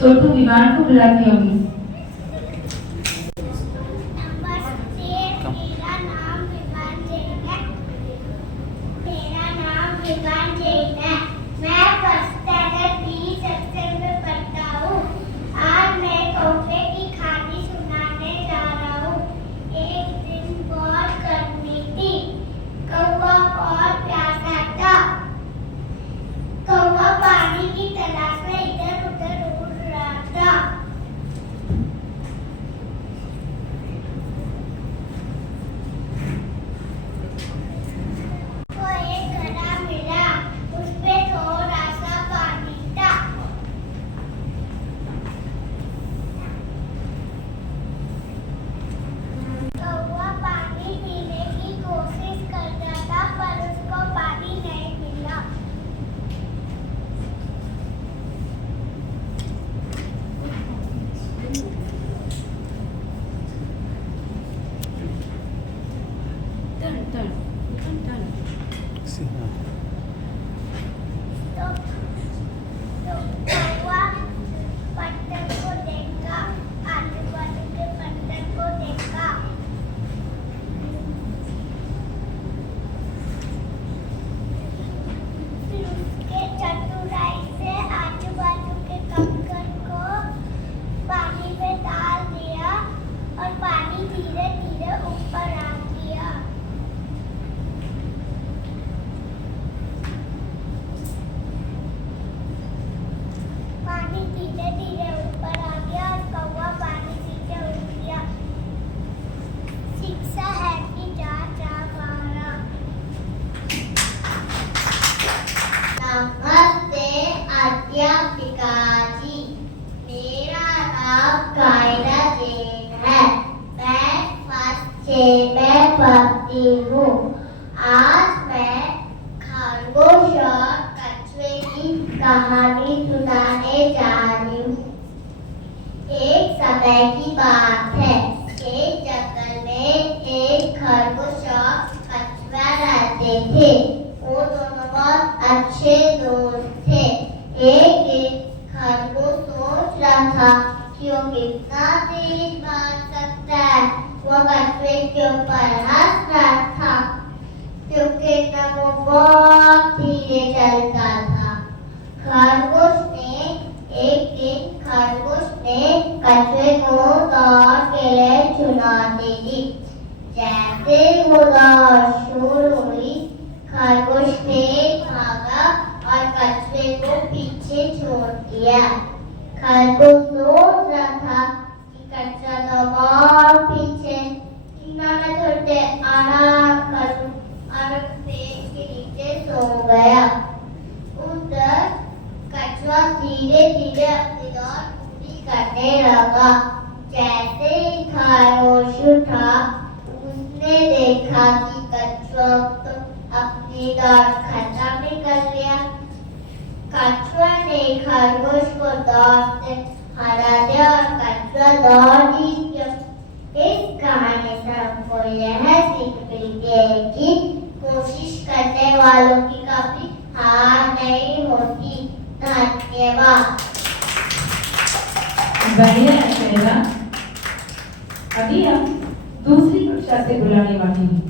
छोटू विमान को बुलाती होंगी। नमस्ते, मेरा नाम विमान जैन है। मैं फर्स्ट स्टैंडर्ड बी सेक्शन में पढ़ता हूँ। आज मैं कौवे की कहानी सुनाने जा रहा हूँ। एक दिन बहुत गर्मी थी। कौवा बहुत प्यासा था। कौवा पानी की तलाश में इधर उधर उड़ रहा था। उसको एक घड़ा मिला, उसपे थोड़ा सा पानी था। कौवा पानी पीने की कोशिश कर रहा था, पर उसको पानी नहीं मिला। तो कौवा पत्थर को देखा, आजू बाजू के पत्थर को देखा। फिर उसके चतुराई से आजू बाजू के कंकड़ को पानी में डाल दिया और पानी धीरे धीरे ऊपर आ गया। पानी धीरे धीरे ऊपर आ गया और कौवा पानी पीके उड़ गया। शिक्षा है कि जा मारा। नमस्ते अध्यापिका जी, मेरा नाम कायरा जैन है। मैं फर्स्ट से में पढ़ती हूँ। आज मैं खरगोश और कछुए की कहानी सुनाने जा रही हूँ। एक समय की बात है। एक जंगल में एक खरगोश और कछुआ रहते थे। वो दोनों बहुत अच्छे दोस्त थे। एक दिन खरगोश सोच रहा था कि वो कितना तेज भाग सकता है। वो कछुए के ऊपर हंस रहा था क्योंकि वो बहुत धीरे चलता था। खरगोश ने कछुए को दौड़ के लिए चुनौती दी। जैसे वो दौड़ शुरू हुई, खरगोश तेज भागा और कछुए को पीछे छोड़ दिया। खरगोश सोच रहा था कि कछुआ तो बहुत पीछे, मैं थोड़ी देर आराम करूं और पेड़ के नीचे सो गया। उधर कछुआ धीरे धीरे अपनी दौड़ पूरी करने लगा। जैसे ही खरगोश उठा, उसने देखा कि कछुआ तो अपनी दौड़ खत्म ही कर लिया। कछुआ ने खरगोश को दौड़ से हरा दिया और कछुआ दौड़ जीत गया। इस कहानी से हमको यह सीख मिलती है कि कोशिश करने वालों की कभी हार नहीं होती। धन्यवाद। बढ़िया है करेगा। अभी हम दूसरी कक्षा से बुलाने वाली हैं।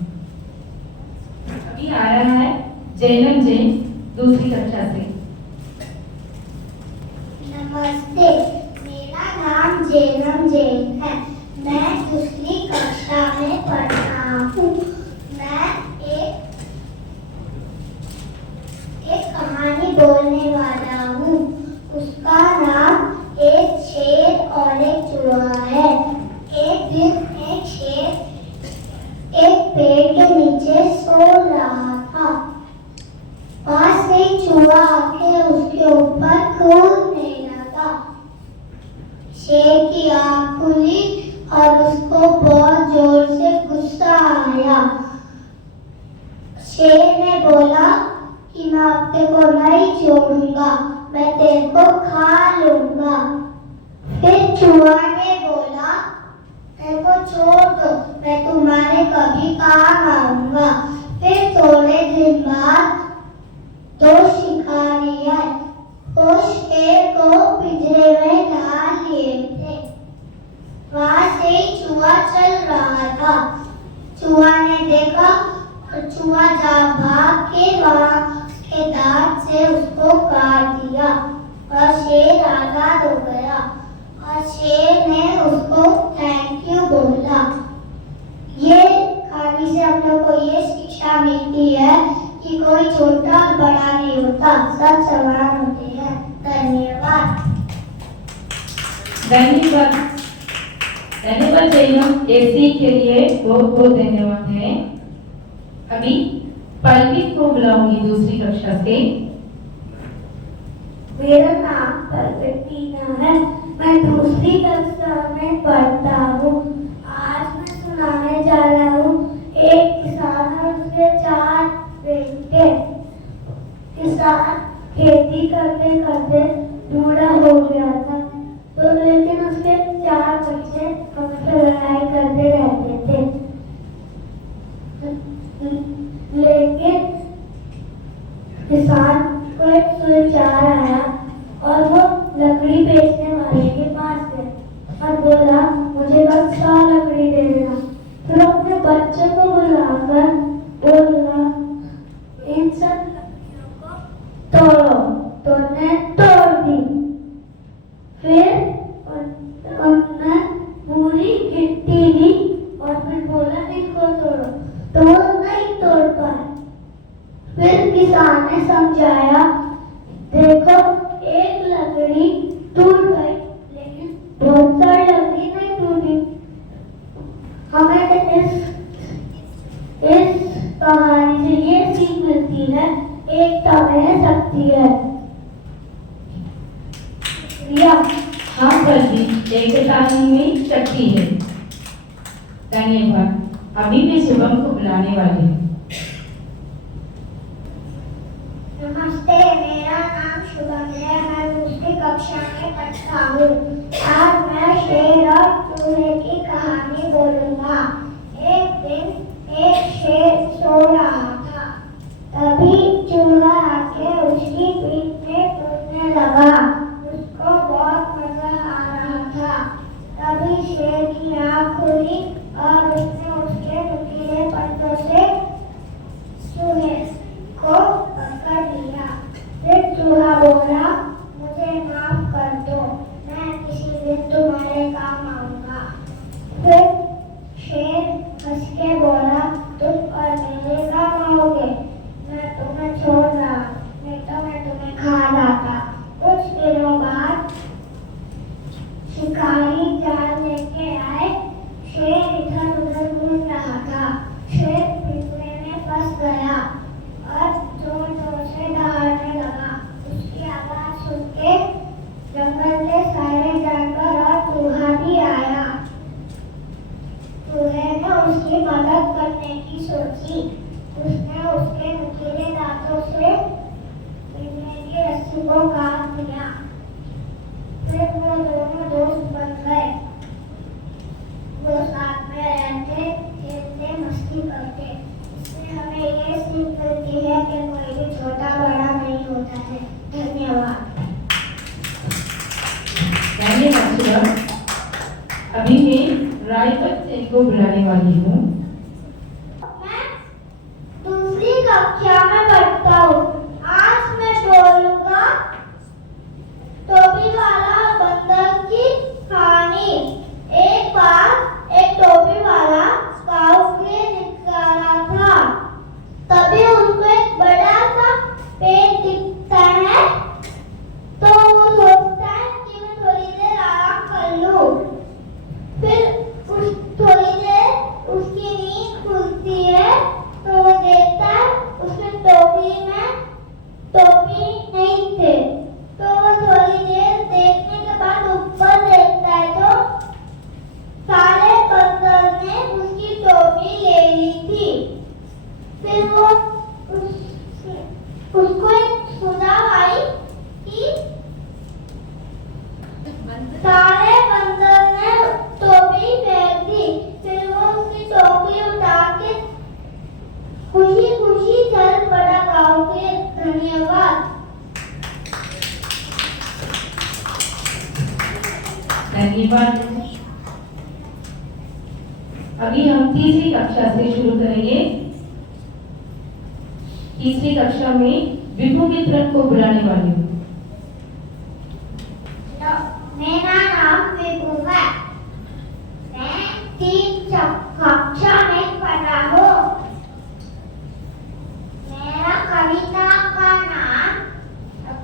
अभी आ रहा है जैनम जैन दूसरी कक्षा से। नमस्ते, मेरा नाम जैनम जैन है। मैं दूसरी कक्षा में पढ़ता हूँ। मैं एक कहानी बोलने वाला हूँ। उसका नाम एक शेर और एक चूहा है। एक दिन एक शेर एक पेड़ के नीचे सो रहा था। पास से चूहा आके उसके ऊपर कूदने लगा। शेर की आँख खुली और उसको बहुत जोर से गुस्सा आया। शेर ने बोला कि मैं अब तेरे को नहीं छोड़ूंगा, मैं तेरे को खा लूंगा। फिर चूहा ने बोला, मेरे को छोड़ दो, मैं तुम्हारे कभी काम आऊंगा। फिर थोड़े दिन बाद दो शिकारी आए। वो शेर को पिंजरे में डाल लिए थे। वहां से चूहा चल रहा था। चूहा ने देखा और चूहा भाग के वहां के दांत से उसको काट दिया और शेर आजाद हो गया। और शेर ने उसको थैंक यू बोला। ये कहानी से हम लोग को ये शिक्षा मिलती है कि कोई छोटा और बड़ा नहीं होता, सब समान होते हैं। धन्यवाद। धन्यवाद धन्यवाद जैनम, एसी के लिए बहुत बहुत धन्यवाद है। अभी पल्लवी को बुलाऊंगी दूसरी कक्षा से। मेरा नाम पल्लवीना है, मैं दूसरी कक्षा में पढ़ता हूँ। आज मैं सुनाने जा रहा हूँ एक किसान और उसके 4 बेटे। किसान खेती करते करते बूढ़ा हो गया था, तो लेकिन उसके 4 बच्चे हमसे लड़ाई करते रहते थे। लेकिन किसान को एक विचार आया और वो लकड़ी बेचने वाले के पास गया और बोला, मुझे बस 100 लकड़ी दे देना। फिर अपने बच्चे को बुलाकर बोला, इन सब लकड़ियों को तोड़ो। तो उन्होंने तोड़ दी। फिर उन्होंने पूरी गिट्टी ली और फिर बोला, इनको तोड़ो। तो वो नहीं तोड़ पाए। फिर किसान ने समझाया, देखो एक लकड़ी टूट गई लेकिन बहुत सारी लकड़ी नहीं टूटी। हमें इस कहानी से ये सीख मिलती है, एकता में शक्ति है। हाँ पल्लवी, एकता में शक्ति है। धन्यवाद। अभी मैं शुभम को बुलाने वाली हूँ। नमस्ते, मेरा नाम शुभम है, मैं दूसरी कक्षा में पढ़ता हूँ। आज मैं शेर और चूहे की कहानी बोलूँगा। एक दिन एक शेर सो रहा था, तभी चूहा आके उसकी पीठ पे कूदने लगा। उसको बहुत मजा आ रहा था। तभी शेर की आँख खुली और उसने उसके नुकीले पंजों से चूहे को पकड़ लिया। फिर चूहा बोला, मुझे माफ कर दो, मैं किसी दिन तुम्हारे काम आऊंगा। फिर शेर हंस के बोला, तुम और मेरे काम आओगे, मैं तुम्हें छोड़ रहा, नहीं तो मैं तुम्हें खा जाता। कुछ दिनों बाद शिकारी जाल लेके आए। शेर इधर उधर घूम रहा था। शेर पिंजरे में फंस गया और जोर जोर से दहाड़ने लगा। उसकी आवाज सुन के जंगल के सारे जानवर और चूहा भी आया। चूहे ने उसकी मदद करने की सोची। उसने उसके नुकीले दांतों से पिंजरे की रस्सी को काट दिया। फिर वो दोनों दोस्त बन गए। वो साथ में रहते, खेलते, मस्ती करते। इससे हमें ये सीख मिलती है कि कोई भी छोटा बड़ा नहीं होता है। धन्यवाद। धन्यवाद शुभम। अभी मैं रायपत सिंह को बुलाने वाली हूँ। मैं दूसरी कक्षा में पढ़ता हूँ। आज मैं बोलूँगा टोपी वाला बंदर की कहानी। एक बार एक टोपी वाला काऊ के जा रहा था। तभी उनको एक बड़ा सा पेड़ दिखता है, तो वो सोचता है कि मैं थोड़ी देर आराम कर लूं। फिर थोड़ी देर उसकी नींद खुलती है, तो वो देखता है उसकी टोपी में टोपी नहीं थे। तो वो थोड़ी देर देखने के बाद ऊपर देखता है तो सारे बंदर ने उसकी टोपी ले ली थी। फिर वो उसको एक सुझाव आई कि सारे बंदर ने टोपी फेंक दी। फिर वो उसकी टोपी उठा के खुशी खुशी चल पड़ा गाँव के। धन्यवाद। धन्यवाद। अभी हम तीसरी कक्षा से शुरू करेंगे। तीसरी कक्षा में विभू मित्रन को बुलाने वाली हूँ। मेरा नाम विभू है। मैं 3 कक्षा में पढ़ा हूँ। मेरा कविता का नाम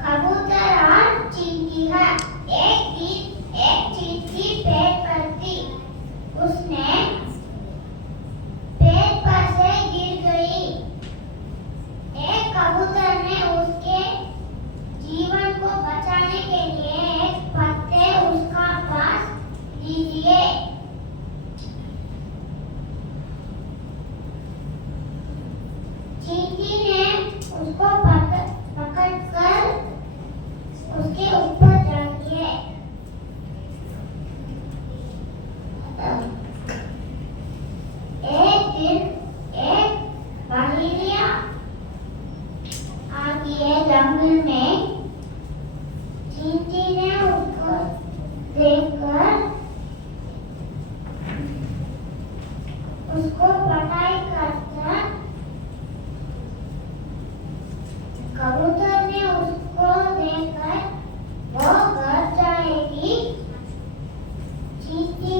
कबूतर और चींटी है। एक दिन एक चींटी पेड़ पर थी। उसने पेड़ पर से गिर गई। एक कबूतर ने उसके जीवन को बचाने के लिए एक पत्ते उसका पास दीजिए। चींटी ने उसको पकड़कर उसके ऊपर चढ़ गए। एक दिन एक बहेलिया आ गई जंगल में। चींटी ने उसको देखकर उसको पढ़ाई करता। कबूतर ने उसको देखकर वो घर जाएगी। चींटी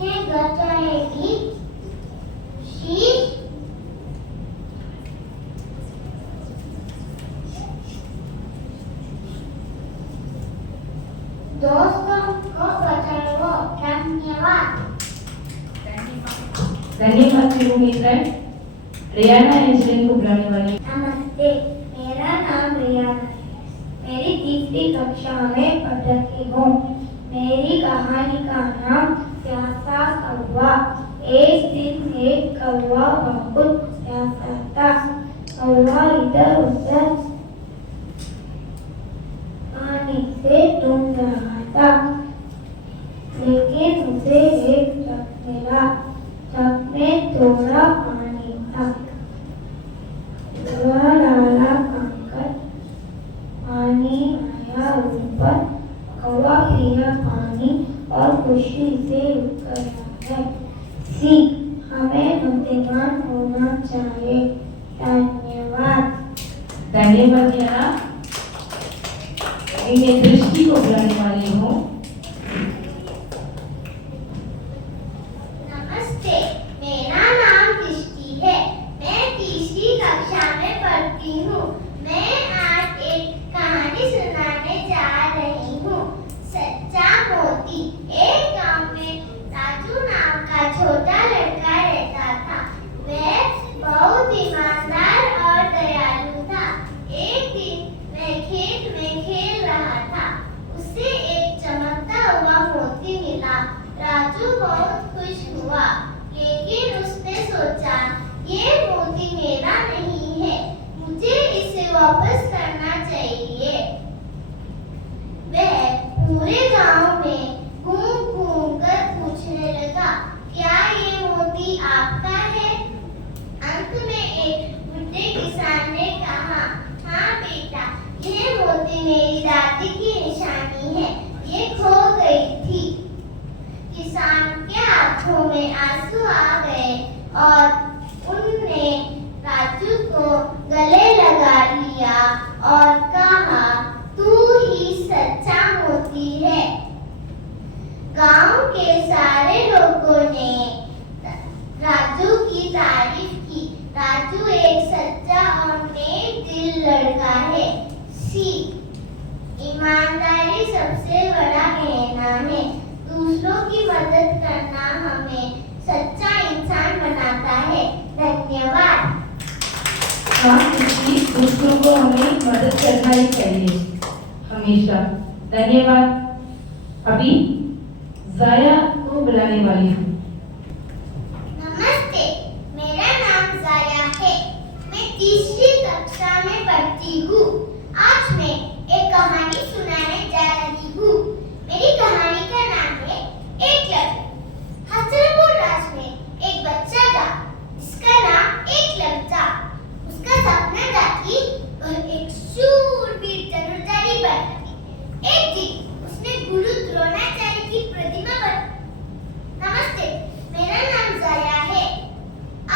ने घर जाएगी। शीश दोस्तों को बचाओ। धन्यवाद। धन्यवाद विभू मित्रन। रियाना एंजलिन को बुलाने वाली। नमस्ते, मेरा नाम रियाना है। मेरी तीसरी कक्षा में पढ़ रही हूँ। मेरी कहानी का नाम प्यासा कौवा। एक दिन एक कौवा बहुत प्यासा था। कौवा इधर उधर पानी से ढूंढ रहा था, लेकिन उसे एक जग मिला। जग में थोड़ा पानी था। वह लाला खाकर पानी आया ऊपर। कौवा पिया पानी और खुशी से उठ गया है। सीख, हमें बुद्धिमान होना चाहिए। धन्यवाद। धन्यवाद रियाना। मैं दृष्टि को बुलाने वाली हूँ। नमस्ते, मेरा नाम दृष्टि है। मैं तीसरी कक्षा में पढ़ती हूँ। मैं आज एक कहानी सुनाने जा रही हूँ। सच्चा मोती। एक गांव में राजू नाम का छोटा लड़का रहता था। वह बहुत ईमानदार और दयालु था। एक दिन वह खेत में खेल रहा था। उसे एक चमकता हुआ मोती मिला। राजू बहुत खुश हुआ, लेकिन उसने सोचा, ये मोती मेरा नहीं है, मुझे इसे वापस करना चाहिए। वह पूरे गांव में घूम कर पूछने लगा, क्या ये मोती आपका है? अंत में एक बुढ़े किसान ने कहा, हाँ बेटा, ये मोती मेरी दादी की निशानी है, ये खो गई थी। किसान के आंखों में आंसू आ गए और उनने राजू को गले लगा लिया और कहा, तू ही सच्चा मोती है। गांव के सारे लोगों ने राजू की तारीफ की। राजू एक सच्चा और नेक दिल लड़का है। सीख, ईमानदारी सबसे बड़ा गहना है। दूसरों की मदद करना हमें सच्चा इंसान बनाता है। धन्यवाद। हाँ, दूसरों को हमें मदद करना ही चाहिए हमेशा। धन्यवाद। अभी जाया को बुलाने वाली हूँ। नमस्ते, मेरा नाम जाया है। मैं तीसरी कक्षा में पढ़ती हूँ। आज मैं एक कहानी सुनाने जा रही हूँ। मेरी कहानी का नाम है एकलव्य। हसरपुर राज में एक बच्चा था जिसका नाम एकलव्य था। उसका सपना था कि वह एक शूरवीर धनुर्धारी बनती। एक दिन उसने गुरु द्रोणाचार्य की प्रतिमा बन नमस्ते, मेरा नाम जाया है।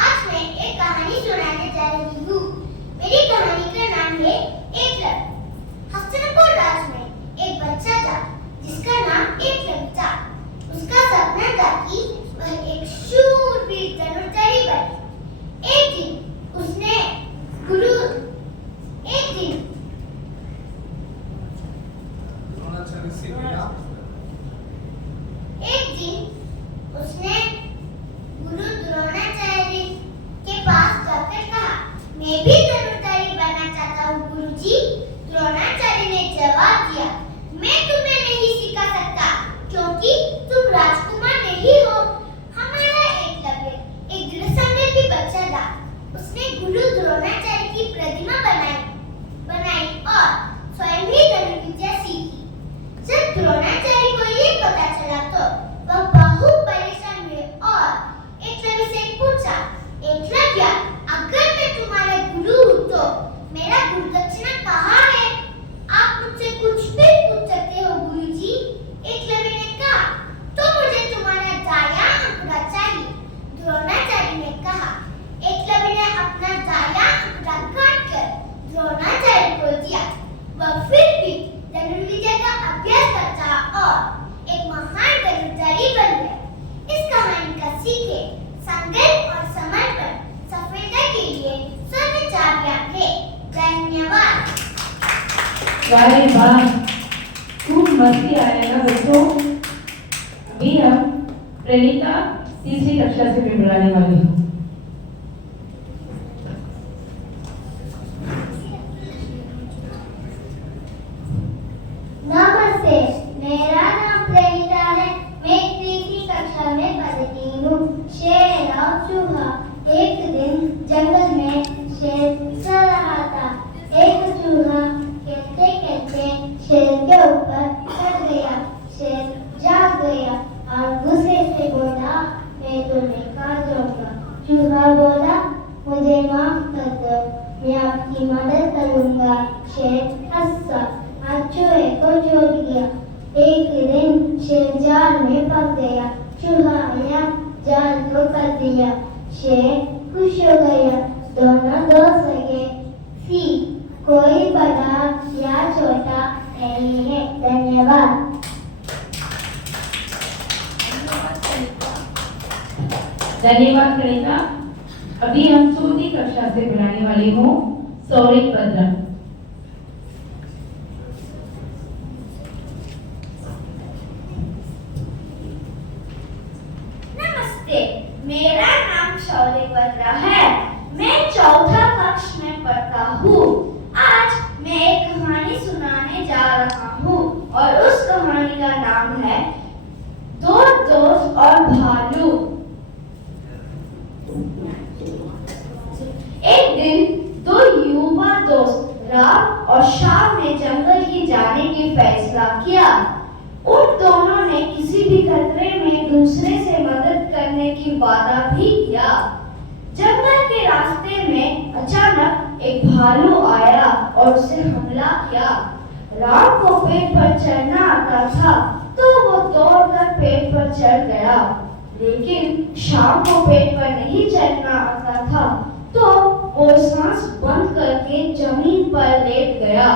आज मैं एक कहानी सुनाने जा रही हूँ। मेरी कहानी का नाम है एकलव्य। हस्तिनापुर राज्य में एक बच्चा था जिसका नाम एकलव्य था। उसका सपना था कि वह एक शूरवीर धनुर्धारी बने। एक दिन उसने गुरु द्रोणाचार्य के पास जाकर कहा, मैं भी धनुर्धारी बनना चाहता हूँ गुरुजी। द्रोणाचार्य ने जवाब दिया, मैं तुम्हें नहीं सिखा सकता क्योंकि तुम राजकुमार नहीं हो। हमारा एकलव्य एक दृढ़ संकल्पी बच्चा था। उसने गुरु द्रोणाचार्य की प्रतिमा बनाई और स्वयं ही धनुर्विद्या सीखी। जब द्रोणाचार्य को ये पता चला तो वह बहुत परेशान हुए और एकलव्य से पूछा, एकलव्य, अगर मैं तुम्हारा गुरु हूँ तो मेरा गुरु दक्षिणा कहाँ है? आप मुझसे कुछ भी पूछ सकते हो गुरुजी। एकलव्य ने कहा, तो मुझे तुम्हारा दायां अंगूठा चाहिए। द्रोणाचार्य ने कहा। एकलव्य ने अपना दायां अंगूठा काटकर द्रोणाचार्य को दिया। वह फिर भी धनुर्विद्या का अभ्यास करता और एक महान धनुर्धारी बन गया। इस कहानी का सीख है, संकल्प और समर्पण सफलता के लिए सर्व चाबियां है। धन्यवाद। वाह वाह, खूब मस्ती आएगा बच्चों। अभी हम प्रणीता तीसरी कक्षा से मैं बुलाने वाली हूँ। नमस्ते, मेरा नाम प्रणीता है। मैं तीसरी कक्षा में पढ़ती हूँ। शेर और चूहा। एक दिन जंगल में शेर चल रहा था। एक चूहा खेलते खेलते शेर के ऊपर चढ़ गया। शेर जाग गया और गुस्से से बोला, मैं तुम्हें खा जाऊंगा। चूहा बोला, मुझे माफ कर दो, मैं आपकी मदद करूंगा। शेर हंसा और चूहे को छोड़ दिया। एक दिन शेर जाल में फंस गया। चूहा आया, जाल को कर दिया। शेर खुश हो गया। दोनों दोस्त हो गए। सीख, कोई बड़ा या छोटा नहीं है। धन्यवाद। धन्यवाद प्रणीता। अभी हम चौथी कक्षा से बुलाने वाली हूँ सौरिक भद्रा। नमस्ते, मेरा नाम शौर्य बत्रा है। मैं चौथा कक्ष में पढ़ता हूँ। आज मैं एक कहानी सुनाने जा रहा हूँ और उस कहानी का नाम है दो दोस्त और भालू। एक दिन दो युवा दोस्त रात और शाम में जंगल की जाने की फैसला किया। उन दोनों ने किसी भी खतरे में दूसरे से मदद करने की वादा भी किया। जंगल के रास्ते में अचानक एक भालू आया और उसे हमला किया। राम को पेड़ पर चढ़ना आता था तो वो दौड़कर पेड़ पर चढ़ गया, लेकिन शाम को पेड़ पर नहीं चढ़ना आता था तो वो सांस बंद करके जमीन पर लेट गया।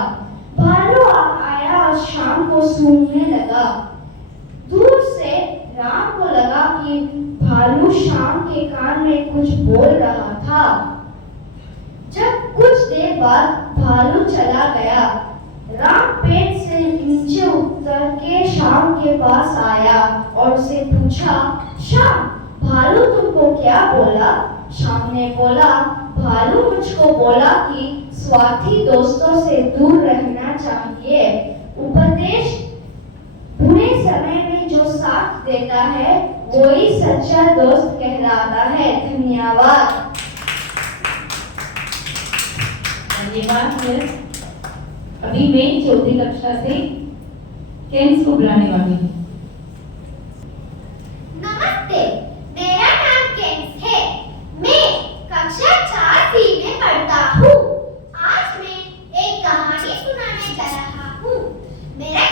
भालू आया और शाम को सूंघने लगा। दूर से राम को लगा कि भालू शाम के कान में कुछ बोल रहा था। जब कुछ देर बाद भालू चला गया, राम पेड़ से नीचे उतर के शाम के पास आया और उसे पूछा, शाम, भालू तुमको क्या बोला? शाम ने बोला, भालू मुझको बोला कि स्वार्थी दोस्तों से दूर रहना चाहिए। उपदेश बुरे समय में जो साथ देता है वही सच्चा दोस्त कहलाता है। धन्यवाद। धन्यवाद। अभी मैं चौथी कक्षा से केम्स को बुलाने वाली हूँ। नमस्ते, मेरा नाम केम्स है। मैं कक्षा 4C में पढ़ता हूँ। आज मैं एक कहानी सुनाने जा रहा हूँ। मेरा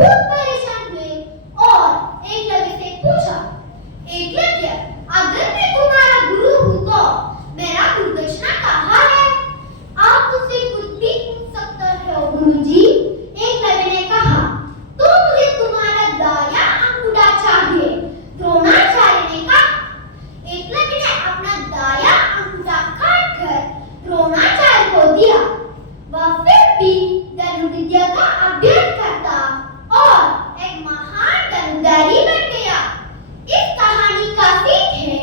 बहुत परेशान हुए और एकलव्य से पूछा, एकलव्य, अगर मैं तुम्हारा गुरु हूँ तो मेरा गुरुदक्षिणा कहाँ है? आप मुझसे कुछ भी पूछ सकते हो गुरुजी। एकलव्य ने कहा, तो मुझे तुम्हारा दाया अंगूठा चाहिए। द्रोणाचार्य ने कहा। एकलव्य ने अपना दाया अंगूठा काटकर द्रोणाचार्य को दिया। वह फिर भी धनुर्विद्या का अभ्यास करता और एक महान धनुर्धारी बन गया। इस कहानी का सीख है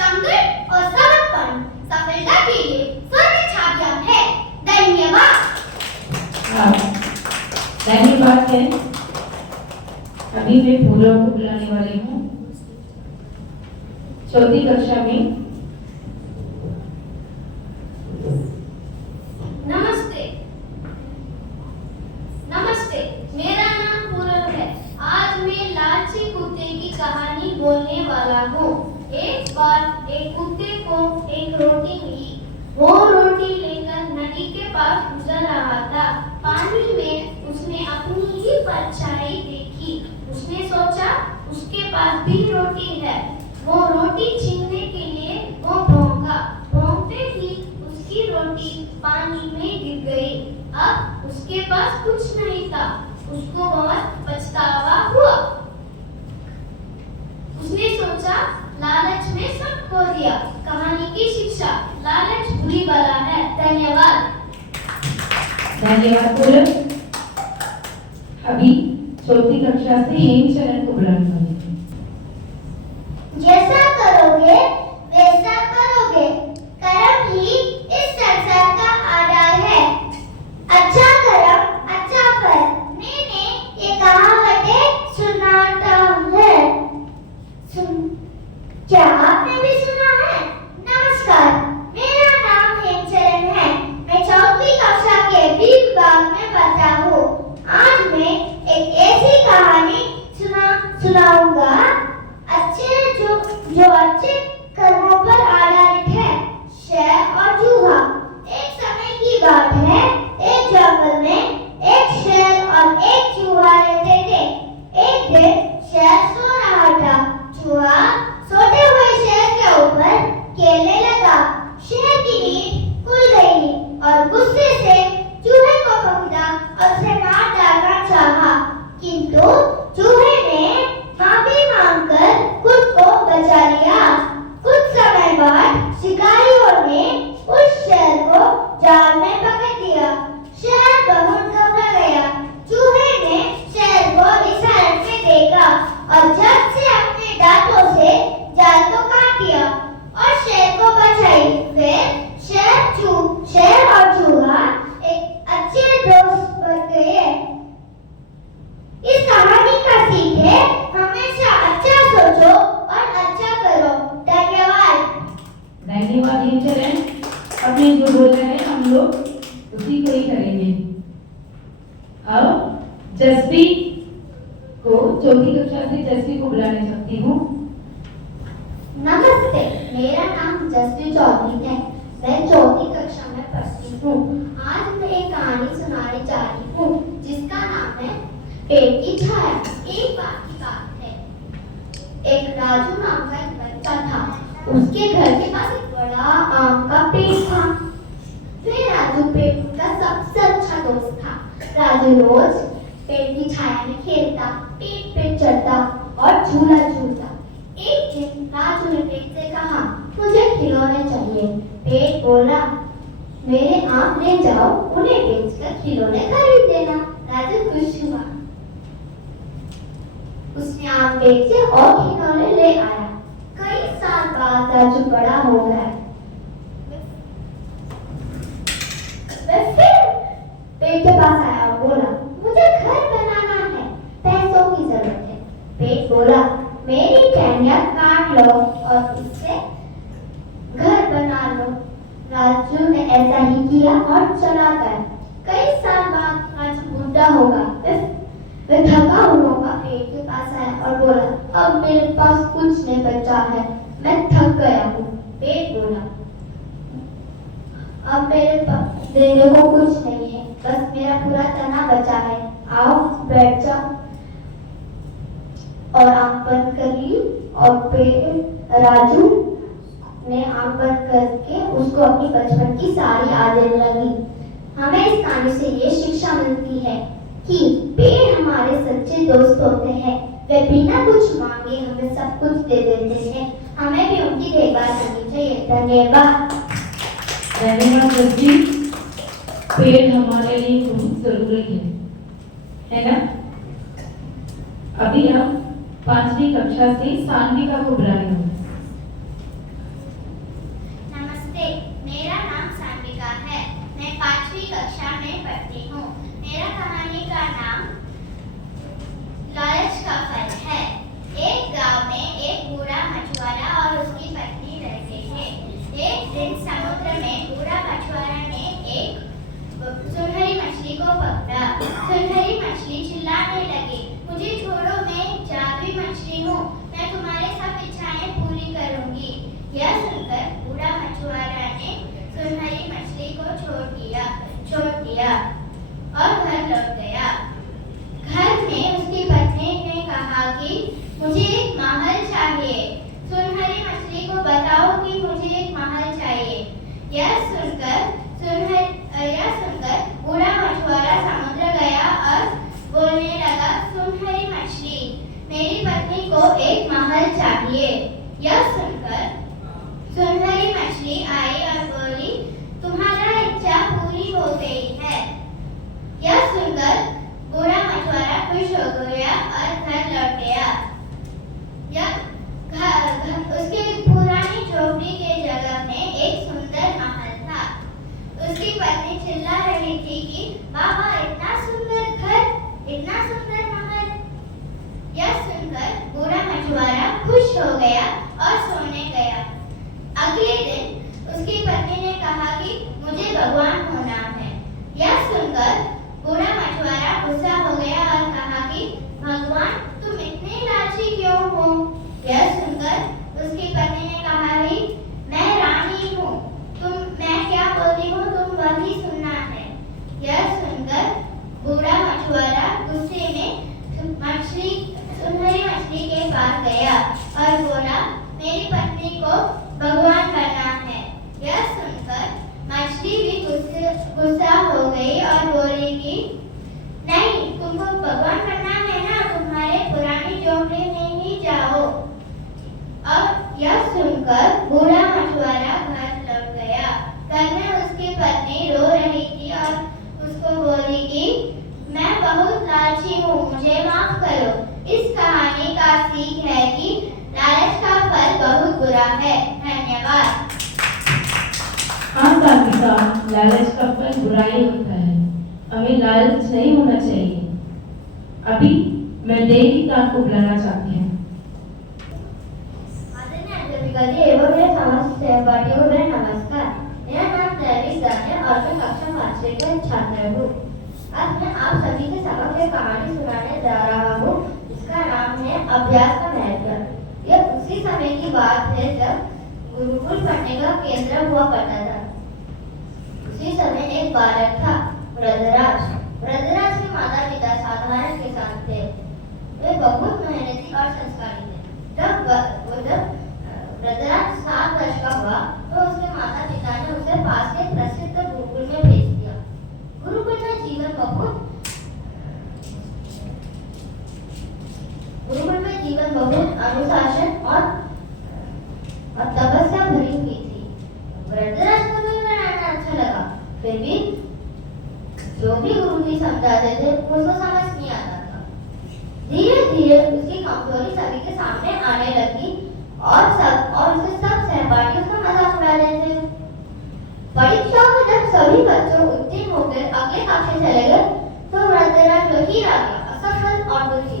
संघर्ष और समर्पण सफलता के लिए स्वर्ण छाप है। धन्यवाद। धन्यवाद है। अभी मैं फूलों को बुलाने वाली हूँ। चौथी कक्षा में नमस्ते। नमस्ते, मेरा नाम पूरब है। आज मैं लालची कुत्ते की कहानी बोलने वाला हूँ। एक बार एक कुत्ते को एक रोटी मिली। वो रोटी लेकर नदी के पास गुजर रहा था। पानी में उसने अपनी ही परछाई देखी। उसने सोचा उसके पास भी रोटी है। वो रोटी छीनने के लिए वो भौंका। भौंकते ही उसकी रोटी पानी में गिर गई। अब उसके पास कुछ नहीं था। उसको बहुत पछतावा हुआ। उसने सोचा लालच में सब खो दिया। कहानी की शिक्षा, लालच बुरी बला है। धन्यवाद। धन्यवाद पूरब। अभी चौथी कक्षा से हेमचरण को बुलाने वाली हूँ। जैसा करोगे वैसा करोगे। कर्म ही इस संसार का आधार है। अच्छा कर्म अच्छा फल। मैंने ये कहावतें सुनाता है। क्या आपने भी सुना है? नमस्कार, मेरा नाम हेमचरण है। मैं चौथी कक्षा के बी विभाग में पढ़ता हूँ। आज मैं एक ऐसी कहानी सुनाऊंगा जो अच्छे कर्मों पर आधारित है। शेर और चूहा। एक समय की बात है, एक जंगल में एक शेर और एक चूहा रहते थे। एक दिन शेर सो रहा था। चूहा सोते हुए शेर के ऊपर खेलने लगा। शेर की नींद खुल गई और गुस्से से चूहे को पकड़ा और उसे मार डालना चाहा, किंतु चूहे ने माफी मांगकर खुद को बचा लिया। कुछ समय बाद शिकारियों ने उस शेर को जाल में पकड़ लिया। शेर बहुत घबरा गया। चूहे ने शेर को निशान में देखा और झट से अपने दांतों से जाल को काट दिया और शेर को बचाई। फिर शेर और चूहा एक अच्छे दोस्त बन गए। इस कहानी का सीख है, हमेशा अच्छा सोचो और अच्छा करो। धन्यवाद। धन्यवाद हेमचरण। अपने जो बोला है हम लोग उसी को ही करेंगे। अब जसप्रीत को चौथी कक्षा से जसप्रीत को बुलाने सकती हूँ। नमस्ते, मेरा नाम जसप्रीत चौधरी है। मैं चौथी कक्षा में पढ़ती हूँ। आज मैं एक कहानी सुनाने जा रही हूँ जिसका नाम है पेड़ की छाया। एक बार की बात है, एक राजू नाम का एक बच्चा था। उसके घर के पास एक बड़ा आम का पेड़ था। फिर राजू पेड़ का सबसे अच्छा दोस्त था। राजू रोज पेड़ की छाया में खेलता, पेड़ पे चढ़ता और झूला झूलता। एक दिन राजू ने पेड़ से कहा, मुझे खिलौने चाहिए। पेड़ बोला, मेरे आम ले जाओ, उन्हें बेचकर खिलौने खरीद देना। राजू खुश हुआ। उसने आम बेचे और खिलौने ले आया। कई साल बाद राजू बड़ा हो गया। वह फिर पेड़ के पास आया और बोला, मुझे घर बनाना है, पैसों की जरूरत है। पेड़ बोला, मेरी टहनियाँ काट लो और इससे घर बना लो। राजू ने ऐसा ही किया और चला गया। कई साल बाद राजू बूढ़ा होगा। वह थका हुआ पेड़ के पास आया और बोला, अब मेरे पास कुछ नहीं बचा है, मैं थक गया हूँ। पेड़ बोला, अब मेरे पास देने को कुछ नहीं है, बस मेरा पूरा तना बचा है, आओ बैठ जाओ। और आंख बंद कर ली और राजू ने आंख बंद करके उसको अपनी बचपन की सारी यादें लगी। हमें इस कहानी से ये शिक्षा मिलती है कि पेड़ हमारे सच्चे दोस्त होते हैं। वे बिना कुछ मांगे हमें सब कुछ दे देते हैं। हमें भी उनकी देखभाल करनी चाहिए। धन्यवाद। धन्यवाद बच्ची। पेड़ हमारे लिए बहुत जरूरी है ना? अभी हम 5वीं कक्षा से सान्विका को बुलाएंगे। नमस्ते, मेरा नाम सान्विका है। मैं 5वीं कक्षा में पढ़ती हूँ। मेरा कहानी का नाम लालच का फल है। एक गांव में एक बूढ़ा मछुआरा और उसकी पत्नी रहते थे। एक दिन समुद्र में बूढ़ा मछुआरा ने एक सुनहरी मछली को पकड़ा। सुनहरी मछली चिल्लाने लगी, मुझे छोड़ो, मैं जादुई मछली हूँ, मैं तुम्हारे सब इच्छाएं पूरी करूंगी। यह सुनकर बूढ़ा मछुआरा ने सुनहरी मछली को छोड़ दिया और घर लौट गया। घर में उसकी पत्नी ने कहा कि मुझे एक महल चाहिए। सुनहरी मछली को बताओ कि मुझे एक महल चाहिए। यह सुनकर बूढ़ा मछुआरा समुद्र गया और बोलने लगा, सुनहरी मछली, मेरी पत्नी को एक महल चाहिए। यह सुनकर सुनहरी मछली आई और बोली, तुम्हारा इच्छा पूरी हो गई है। यह सुनकर बूढ़ा मछुआरा खुश हो गया और घर लौट गया। उसके पुरानी झोपड़ी के जगह में एक सुंदर महल था। उसकी पत्नी चिल्ला रही थी कि वाह, इतना सुंदर घर, इतना सुंदर महल। यह सुनकर बूढ़ा मछुआरा खुश हो गया और सोने गया। अगले दिन उसकी पत्नी ने कहा कि मुझे भगवान होना है। यह सुनकर बूढ़ा मछुआरा गुस्सा हो गया और कहा कि भगवान, तुम इतने लालची क्यों हो? यह सुनकर उसकी पत्नी ने कहा कि मैं रानी हूँ, मैं क्या बोलती हूँ तुम वही सुनना है। यह सुनकर बूढ़ा मछुआरा गुस्से में सुनहरी मछली के पास गया और बोला, मेरी पत्नी को भगवान करना है। यह सुनकर मछली भी गुस्सा हो गई और बोली कि नहीं, तुमको भगवान करना है ना, तुम्हारे पुरानी झोपड़ी में ही जाओ। और यह सुनकर बूढ़ा मछुआरा घर लौट गया। घर में उसकी पत्नी रो रही थी और उसको बोली कि मैं बहुत लालची हूँ, मुझे माफ करो। इस कहानी का सीख है कि लालच का फल बहुत बुरा है। धन्यवाद। हाँ सान्विका, लालच का फल बुराई होता है। हमें लालच नहीं होना चाहिए। अभी मैं देविका को बुलाना चाहती हूँ। एवं मेरे समस्त सहपाठियों में नमस्कार। मेरा नाम देविका है और मैं कक्षा 5वीं का छात्र हूँ। आज मैं आप सभी के समक्ष एक कहानी सुनाने जा रहा हूँ जिसका नाम है अभ्यास का महत्व। यह उसी समय की बात है जब गुरुकुल पढ़ने का केंद्र हुआ करता था। उसी समय एक बालक था, वृद्धराज। वृद्धराज के माता पिता साधारण किसान थे। वे बहुत मेहनती और संस्कारी थे। जब वृद्धराज 7 वर्ष का हुआ तो उसके माता पिता ने उसे पास के प्रसिद्ध गुरुकुल में भेज दिया। गुरुकुल में जीवन बहुत अनुशासन और तपस्या भरी हुई थी। वृद्धराज को भी रहना अच्छा लगा, फिर भी जो भी गुरुजी समझाते थे उसको समझ नहीं आता था। धीरे धीरे उसकी कमजोरी सभी के सामने आने लगी और उसके सब सहपाठी उसका मजाक उड़ा रहे थे। परीक्षाओं में जब सभी बच्चों उत्तीर्ण होकर अगले कक्षा चले गए तो वृद्धराज वही रह गया, असफल और दुखी।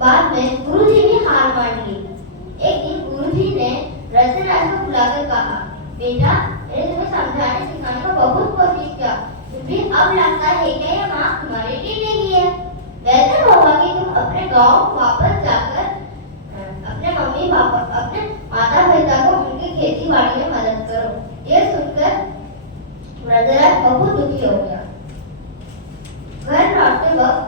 बाद में गुरुजी ने हार मान ली। एक दिन गुरुजी ने वृद्धराज को बुलाकर कहा, बेटा, मैंने तुम्हें समझाने सिखाने का बहुत कोशिश किया, फिर भी अब लगता है कि यह मार्क्स तुम्हारे लिए नहीं है। बेहतर होगा कि तुम अपने गांव वापस जाकर अपने मम्मी पापा, अपने माता पिता को उनकी खेती बाड़ी में मदद करो। यह सुनकर वृद्धराज बहुत दुखी हो गया। घर लौटते वक्त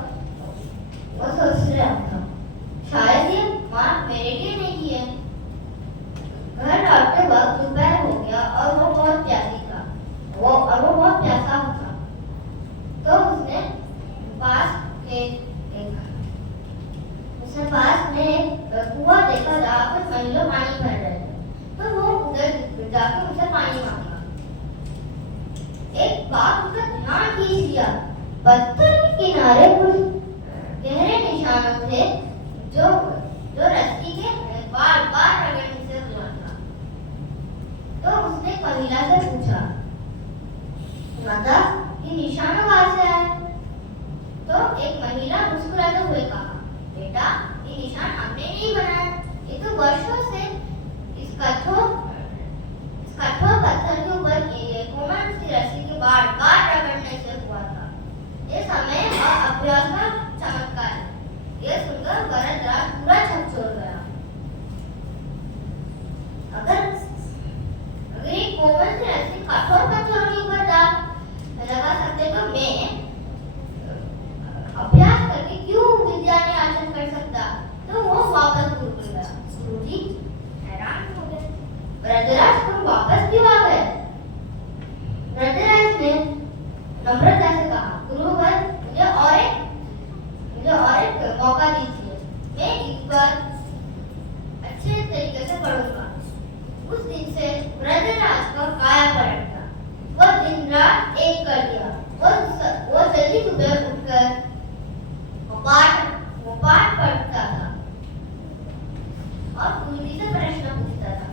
किया। पत्थर के किनारे कुछ गहरे निशान थे जो रस्सी के बार बार रगड़ने से हुआ था। तो उसने महिला से पूछा, माता ये निशान कहाँ से आए? तो एक महिला मुस्कुराते हुए कहा, बेटा ये निशान हमने नहीं बनाया, ये तो वर्षों से इस कठोर पत्थर के ऊपर कोमल सी रस्सी के बार बार रगड़ने से हुआ था। ये समय और अभ्यास का चमत्कार है। ये सुनकर वरदराज पूरा झकझोर गया। अगर ये कोमल सी रस्सी कठोर पत्थर के ऊपर लगा सकते तो मैं अभ्यास करके क्यों विद्या ने आचरण कर सकता? तो वो वापस गुरु को गया। गुरुजी हैरान हो गए, वरदराज तुम वापस क्यों आ गए? वरदराज ने नम्रता से कहा, गुरुवर मुझे और एक मौका दीजिए, मैं इस बार अच्छे तरीके से पढ़ूंगा। उस दिन से वरदराज का कायापलट था। वो दिन रात एक कर दिया। वो जल्दी सुबह उठकर वो पाठ पढ़ता था और गुरुजी से प्रश्न पूछता था।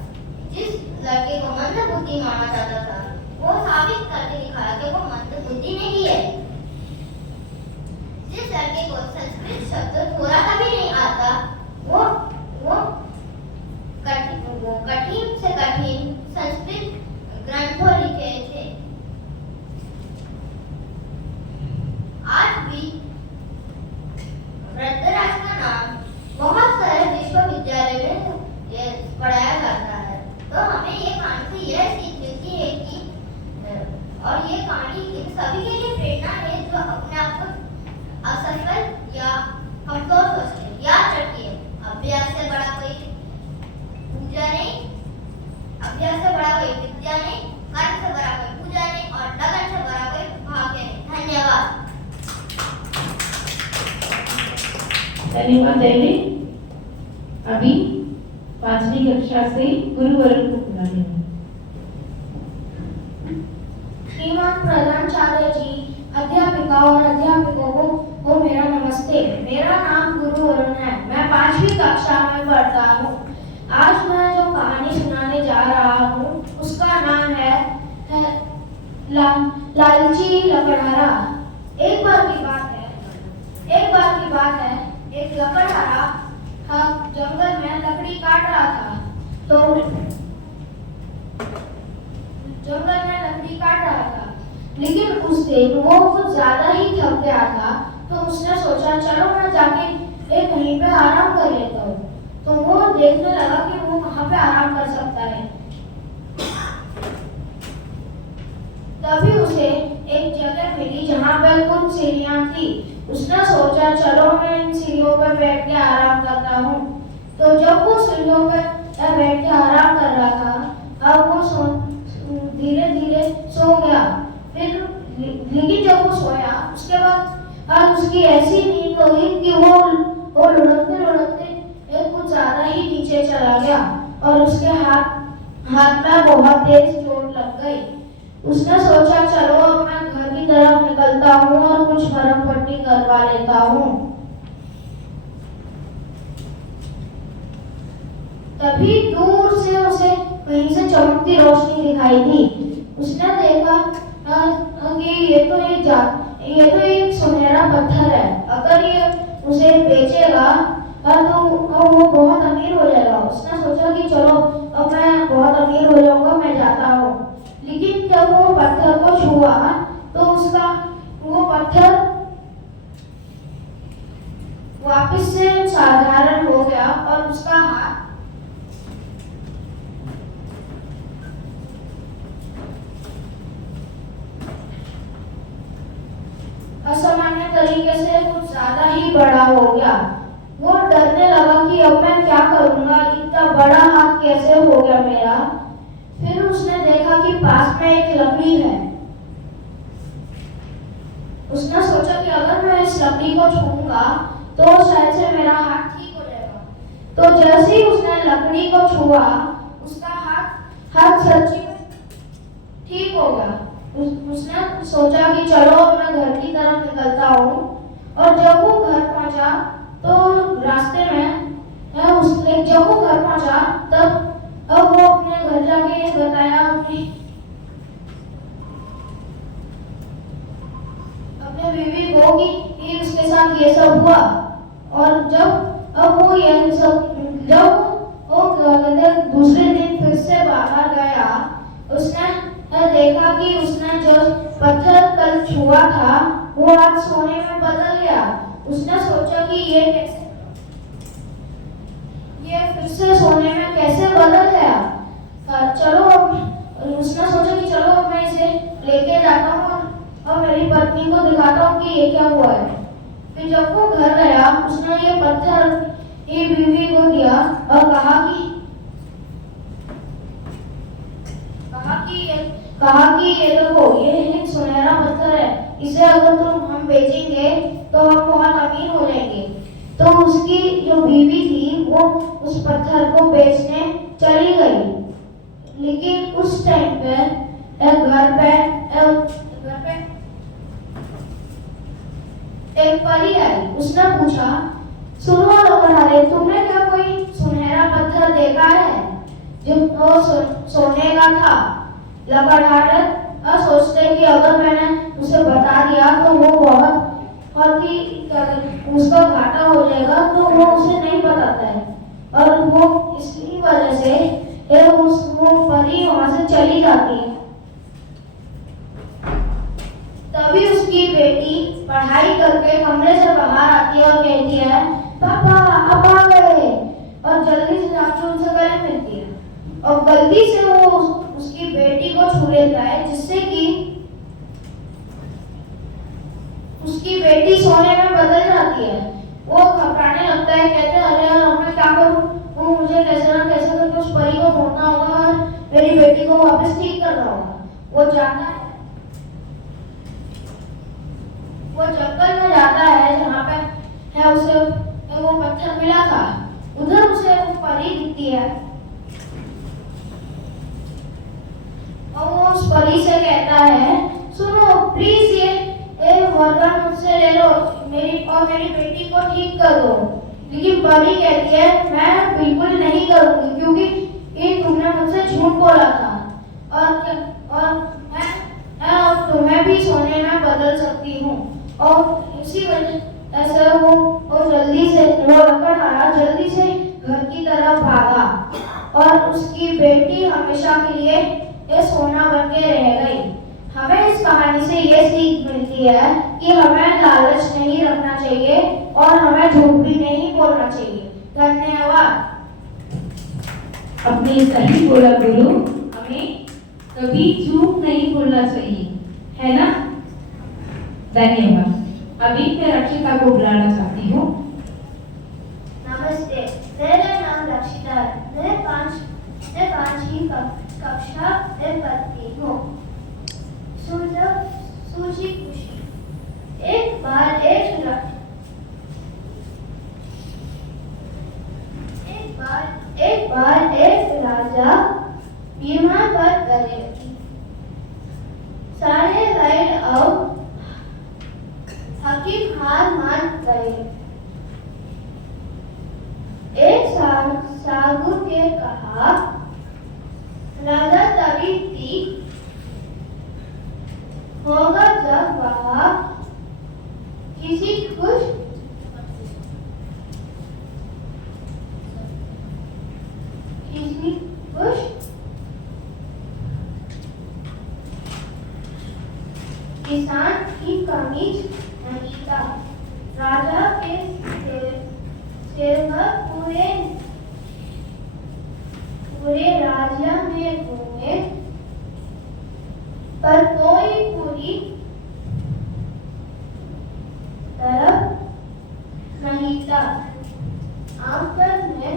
जिस लड़के को मंद बुद्धि माना जाता था वो साबित करके दिखाया कि वो मंद बुद्धि नहीं है। जिस लड़के को संस्कृत शब्द थोड़ा सा भी नहीं आता वो कठिन से कठिन संस्कृत ग्रंथों लिखे थे। आज भी वरदराज का नाम बहुत सारे विश्वविद्यालय में पढ़ाया जाता है। तो हमें ये कहानी से यह सीख मिलती है कि और ये कहानी इन सभी के लिए प्रेरणा है जो अपने आप को असफल या कमजोर सोचते हैं। याद रखिए, अभ्यास से बड़ा कोई पूजा नहीं, अभ्यास से बड़ा कोई विद्या नहीं, कर्म से बड़ा कोई पूजा नहीं और लगन से बड़ा कोई भाग्य नहीं। धन्यवाद। धन्यवाद देवी। अभी 5वीं कक्षा से गुरुवरुण को बुलाने हैं। श्रीमान प्रधानाचार्य जी, अध्यापिका और अध्यापकों को मेरा नमस्ते। मेरा नाम गुरुवरुण है। मैं 5वीं कक्षा में पढ़ता हूँ। आज मैं जो कहानी सुनाने जा रहा हूँ उसका नाम है लालची लकड़हारा। एक बार की बात है, एक लकड़हारा जंगल में लकड़ी काट रहा था। लेकिन उस दिन वो कुछ ज्यादा ही थक गया था। तो उसने सोचा चलो मैं जाके कहीं पे आराम कर लेता हूँ। तो वो देखने लगा कि वो कहाँ पे आराम कर सकता है। तभी उसे एक जगह मिली जहाँ पर कुछ सीढ़ियाँ थी। उसने सोचा चलो मैं इन सीढ़ियों पर बैठ के आराम करता हूँ। तो जब वो सीढ़ियों पर बैठ के आराम कर रहा था अब वो धीरे धीरे सो गया। लेकिन जब वो सोया उसके बाद उसकी ऐसी नींद हुई कि वो लुढ़कते कुछ ज्यादा ही नीचे चला गया और उसके हाथ में बहुत तेज चोट लग गई। उसने सोचा चलो अब मैं घर की तरफ निकलता हूँ और कुछ मरहम पट्टी करवा लेता हूँ। तभी दूर से उसे कहीं से चमकती रोशनी दिखाई दी। उसने देखा कि ये तो एक सुनहरा पत्थर है। अगर ये उसे बेचेगा तो वो बहुत अमीर हो जाएगा। उसने सोचा कि चलो अब मैं बहुत अमीर हो जाऊंगा, मैं जाता हूँ। लेकिन जब वो पत्थर को छुआ तो वो पत्थर वापस से साधारण हो गया और उसका हाथ असामान्य तरीके से कुछ ज्यादा ही बड़ा हो गया। वो डरने लगा कि अब मैं क्या करूंगा, इतना बड़ा हाथ कैसे हो गया मेरा। फिर उसने देखा कि पास में एक लकड़ी है। उसने सोचा कि अगर मैं इस लकड़ी को छूऊंगा तो शायद से मेरा हाथ ठीक हो जाएगा। तो जैसे ही उसने लकड़ी को छुआ उसका हाथ सच्ची में ठीक हो गया। उसने सोचा कि चलो मैं घर की तरफ निकलता हूँ। और जब वो घर पहुंचा तो रास्ते में जब वो घर पहुंचा तब अब वो अपने घर जाके ये बताया अपने बीवी को कि उसके साथ ये सब हुआ। और जब वो दूसरे दिन फिर से बाहर गया, उसने देखा कि उसने जो पत्थर कल छुआ था वो आज सोने में बदल गया। उसने सोचा कि ये फिर से सोने में कैसे बदल गया। उसने सोचा कि चलो अब मैं इसे लेके जाता हूँ और मेरी पत्नी को दिखाता हूँ कि ये क्या हुआ है। फिर जब वो घर गया उसने ये पत्थर ये बीवी को दिया और कहा कि ये देखो ये एक सुनहरा पत्थर है, इसे अगर हम बेचेंगे तो हम बहुत अमीर हो जाएंगे। तो उसकी जो बीवी थी वो उस पत्थर को बेचने चली गई। लेकिन उस टाइम पे घर पे एक परी आई। उसने पूछा, सुनो लकड़हारे, तुमने क्या कोई सुनहरा पत्थर देखा है जो सोने का था? लकड़हारे सोचते कि अगर मैंने उसे बता दिया तो वो बहुत ही उसका घाटा हो जाएगा, तो वो उसे नहीं बताता है। और वो इसी वजह से वो परी वहां से चली जाती है। तभी उसकी बेटी पढ़ाई करके कमरे से बाहर आती है और कहती है, पापा अब आ गए, और जल्दी से जाकर उनसे गले मिलती है। और गलती से वो उसकी बेटी को छू लेता है, जिससे कि उसकी बेटी सोने में बदल जाती है। वो घबराने लगता है, कहते हैं अरे यार मैं क्या करूं, वो मुझे कैसे ना कैसे करके उस परी को ढूंढना होगा और मेरी बेटी को वापस ठीक करना होगा। वो जंगल में जाता है जहाँ पे है उसे वो पत्थर मिला था। उधर उसे वो परी दिखती है और वो उस परी से कहता है, सुनो प्लीज ये वरदान मुझसे ले लो, मेरी बेटी को ठीक कर दो। लेकिन परी कहती है, मैं बिल्कुल नहीं करूंगी, क्योंकि ये तुमने मुझसे झूठ बोला था और मैं तुम्हें भी सोने में बदल सकती हूँ। और इसी वजह से वो लकड़हारा जल्दी से घर की तरफ भागा और उसकी बेटी हमेशा के लिए ये सोना बन के रह गई। हमें इस कहानी से ये सीख मिलती है कि हमें लालच नहीं रखना चाहिए और हमें झूठ भी नहीं बोलना चाहिए। धन्यवाद। अपने सही बोला गुरु, हमें कभी झूठ नहीं बोलना चाहिए, है ना? धन्यवाद। अभी मैं रक्षिता को बुलाना चाहती हूँ। नमस्ते, मेरा नाम रक्षिता है। मैं पांचवी कक्षा में पढ़ती हूँ। सूची खुशी। एक बार एक राजा बीमार पड़ गए। सारे वैद्य और हकीम हार मान गए। एक साधु के कहा, राजा तभी ठीक होगा जब वह किसी खुश किसान की कमीज नहीं था। राजा के सेवक पूरे राज्य में घूमे, पर कोई पूरी तरफ नहीं था। आखिर में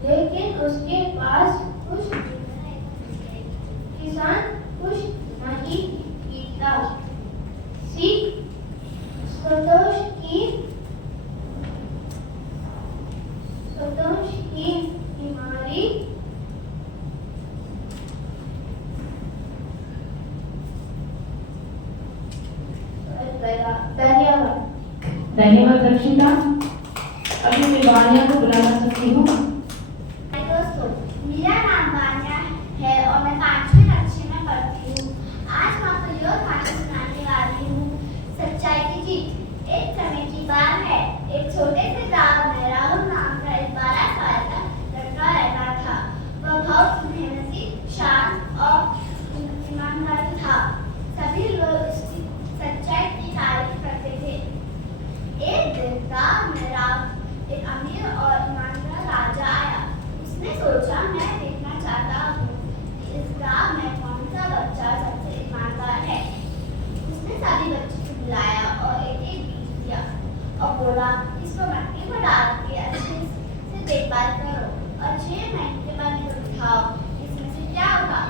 लेकिन उसके पास कुछ किसान कुछ नहीं पीता। सीख संतोष की सुदूषहीन बीमारी धन्यवाद। धन्यवाद रक्षिता। अभी मैं वानिया को बुलाना चाहती हूँ। दोस्तों, मेरा नाम वानिया है और मैं 5वीं कक्षा में पढ़ती हूँ। आज मैं आपको यह कहानी सुनाने वाली हूँ, सच्चाई की जीत। एक समय की बात है, एक छोटे से गांव में राहुल नाम का एक 12 साल का लड़का रहता था। वह बहुत मेहनती, शांत और ईमानदार था। सभी लोग उसकी सच्चाई की तारीफ करते थे। एक दिन गांव में एक अमीर और ईमानदार राजा आया। उसने सोचा, मैं देखना चाहता हूँ कि इस गांव में कौन सा बच्चा सबसे ईमानदार है। उसने सभी बच्चों को बुलाया और एक एक बीज दिया और बोला, इसको मट्टी में डाल के अच्छे से देखभाल करो और 6 महीने के बाद इसे उठाओ, इसमें से क्या उठा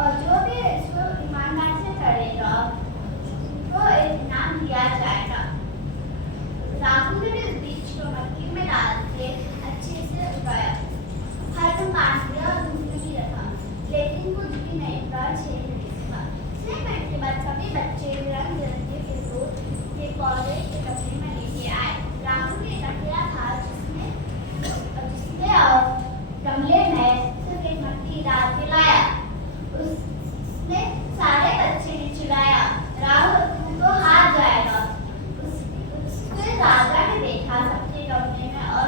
और जो भी इसको ईमानदार से करेगा उसको एक इनाम दिया जाएगा। राहुल ने इस बीज को मट्टी में डाल के अच्छे से उगाया। हर दिन पानी दिया और धूप में भी रखा, लेकिन कुछ भी नहीं उगा। 6 महीने के बाद 6 महीने के बाद सभी बच्चे रंग बिरंगे के फूल के पौधे के गमले में लेके आए। राहुल ने रखा था जिसने गमले में सिर्फ एक मट्टी डाल के लाया। उसने सारे बच्चे ने चिढ़ाया, राहुल तू तो हार जाएगा। उसने राजा ने देखा सबके गमले में और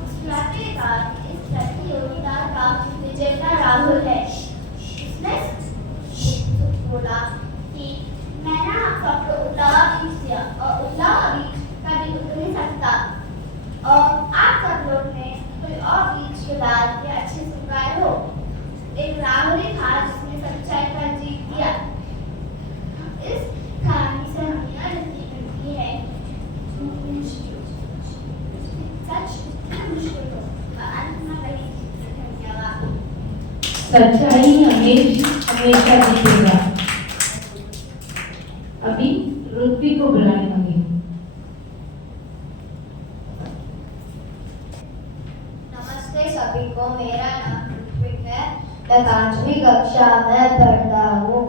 मुस्कुराते कहा, इस प्रतियोगिता का विजेता राहुल है। उसने बोला कि मैंने आप सबको उतला बीज दिया और उतला बीज कभी उग नहीं सकता और आप सब लोग ने कोई और बीज को डाल के अच्छे से उगाए हो। एक राहुल ही था जिसने सच्चाई का जीत दिया। इस कहानी से हमें यह सीख मिलती है, सच्चाई हमेशा जीतेगा। अभी रुत्वी को बुलाने होंगे। नमस्ते सभी को, मेरा नाम ऋत्विक है। मैं 5वीं कक्षा में पढ़ता हूँ।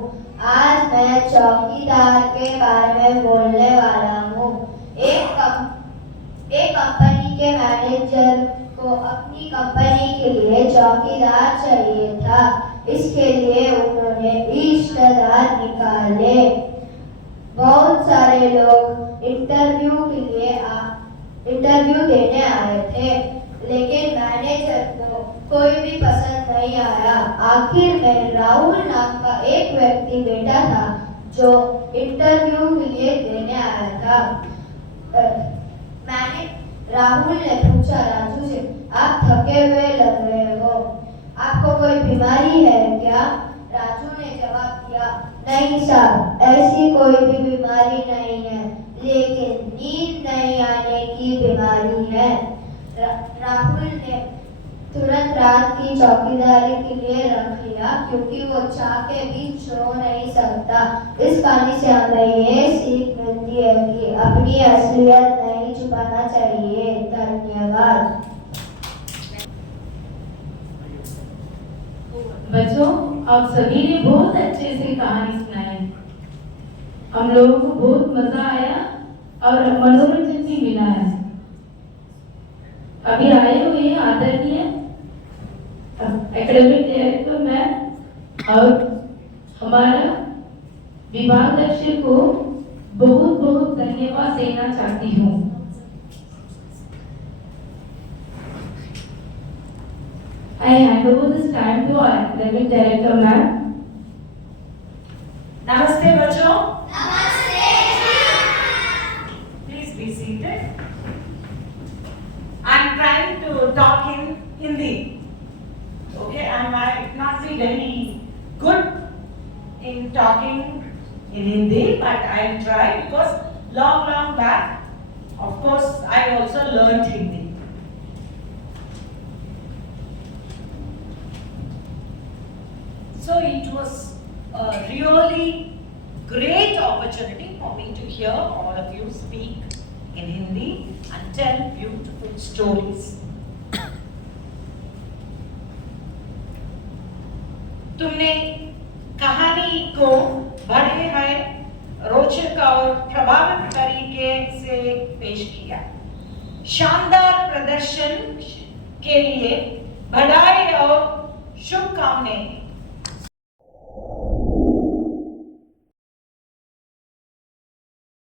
आज मैं चौकीदार के बारे में बोलने वाला हूँ। एक कंपनी के मैनेजर को अपनी कंपनी के लिए चौकीदार चाहिए था। इसके लिए उन्होंने रिश्तेदार निकाले। बहुत सारे लोग इंटरव्यू देने आए थे, लेकिन मैनेजर को कोई भी पसंद नहीं आया। आखिर में राहुल नाम का एक व्यक्ति बैठा था जो इंटरव्यू के लिए देने आया था। राहुल ने पूछा राजू से, आप थके हुए लग रहे हो, आपको कोई बीमारी है क्या? राजू ने जवाब दिया, नहीं साहब, ऐसी कोई भी बीमारी नहीं है, लेकिन नींद नहीं आने की बीमारी है। राहुल ने तुरंत रात की चौकीदारी के लिए रख लिया, क्योंकि वो चाह के भी सो नहीं सकता। इस कहानी से हमें ये सीख मिलती है कि अपनी असलियत नहीं छुपाना चाहिए। धन्यवाद। बच्चों, आप सभी ने बहुत अच्छे से कहानी सुनाई। हम लोगों को बहुत मजा आया और मनोरंजन भी मिला है। अभी आए हुए आदरणीय एकेडमिक डायरेक्टर मैम और हमारा विभागाध्यक्ष को बहुत बहुत धन्यवाद देना चाहती हूँ। I hand over this time to our academic director ma'am. नमस्ते बच्चों, नमस्ते। please be seated. I'm trying to talk in Hindi. Okay, I might not be very good in talking in Hindi, but I'll try because long back, of course, I also learned Hindi. So it was a really great opportunity for me to hear all of you speak in Hindi and tell beautiful stories. तुमने कहानी को बड़े हैं रोचक और प्रभावित तरीके से पेश किया। शानदार प्रदर्शन के लिए बधाई और शुभकामनाएं।